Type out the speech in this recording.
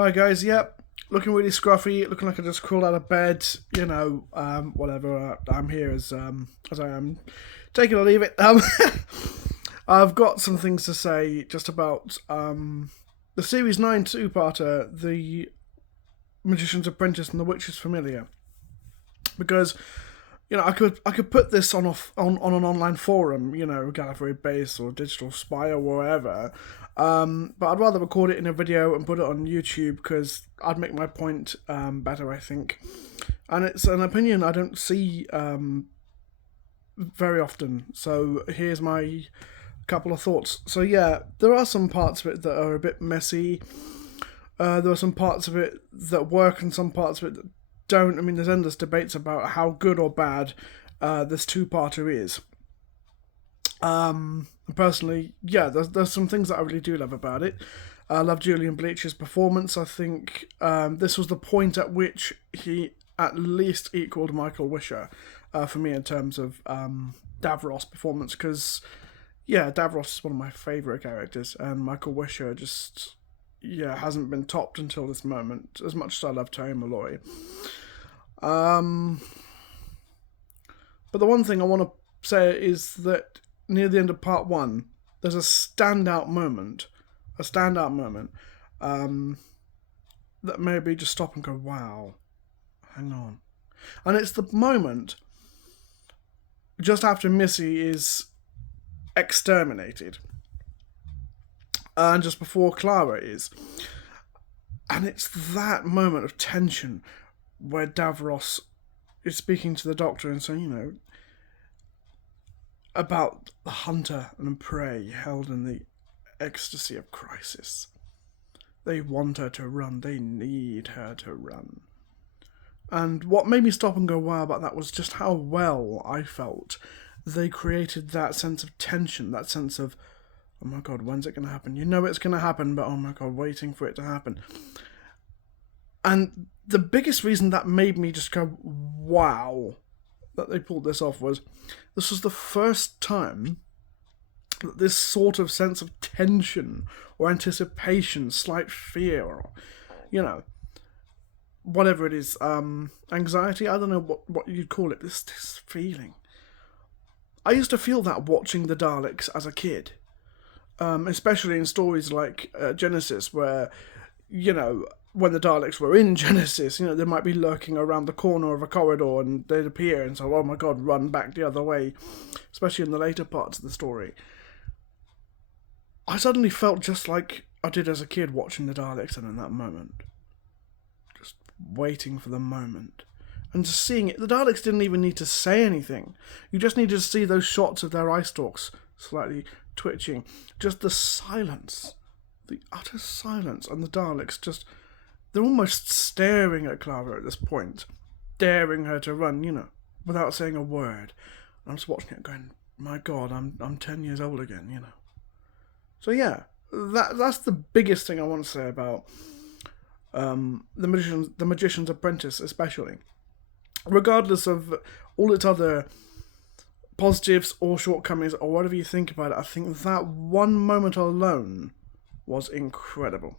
Hi guys, yep, looking really scruffy, looking like I just crawled out of bed. Whatever. I'm here as I am. Take it or leave it. I've got some things to say just about the Series 9 two-parter, The Magician's Apprentice and The Witch's Familiar, because I could put this on an online forum, Gallifrey Base or Digital Spy or wherever. But I'd rather record it in a video and put it on YouTube because I'd make my point better, I think. And it's an opinion I don't see very often. So here's my couple of thoughts. So yeah, there are some parts of it that are a bit messy. There are some parts of it that work and some parts of it that don't. I mean, there's endless debates about how good or bad this two-parter is. Personally, yeah, there's some things that I really do love about it. I love Julian Bleach's performance. I think this was the point at which he at least equaled Michael Wisher for me in terms of Davros' performance, because, yeah, Davros is one of my favourite characters, and Michael Wisher just, hasn't been topped until this moment, as much as I love Terry Malloy. But the one thing I want to say is that near the end of part one, there's a standout moment that maybe just stop and go, wow, hang on. And it's the moment just after Missy is exterminated, and just before Clara is. And it's that moment of tension where Davros is speaking to the Doctor and saying, about the hunter and prey held in the ecstasy of crisis. They want her to run. They need her to run. And what made me stop and go wow about that was just how well I felt they created that sense of tension, that sense of, oh my god, when's it going to happen? You know it's going to happen, but oh my god, waiting for it to happen. And the biggest reason that made me just go, wow, that they pulled this off was this was the first time that this sort of sense of tension or anticipation, slight fear, or, whatever it is, anxiety, I don't know what you'd call it, this feeling. I used to feel that watching the Daleks as a kid, especially in stories like Genesis, where, when the Daleks were in Genesis, they might be lurking around the corner of a corridor and they'd appear and so, oh my god, run back the other way, especially in the later parts of the story. I suddenly felt just like I did as a kid watching the Daleks, and in that moment, just waiting for the moment. And just seeing it. The Daleks didn't even need to say anything. You just needed to see those shots of their eye stalks slightly twitching. Just the silence. The utter silence. And the Daleks just, they're almost staring at Clara at this point, daring her to run, without saying a word. And I'm just watching it going, my god, I'm 10 years old again, So yeah, that's the biggest thing I want to say about the Magician's Apprentice, especially. Regardless of all its other positives or shortcomings or whatever you think about it, I think that one moment alone was incredible.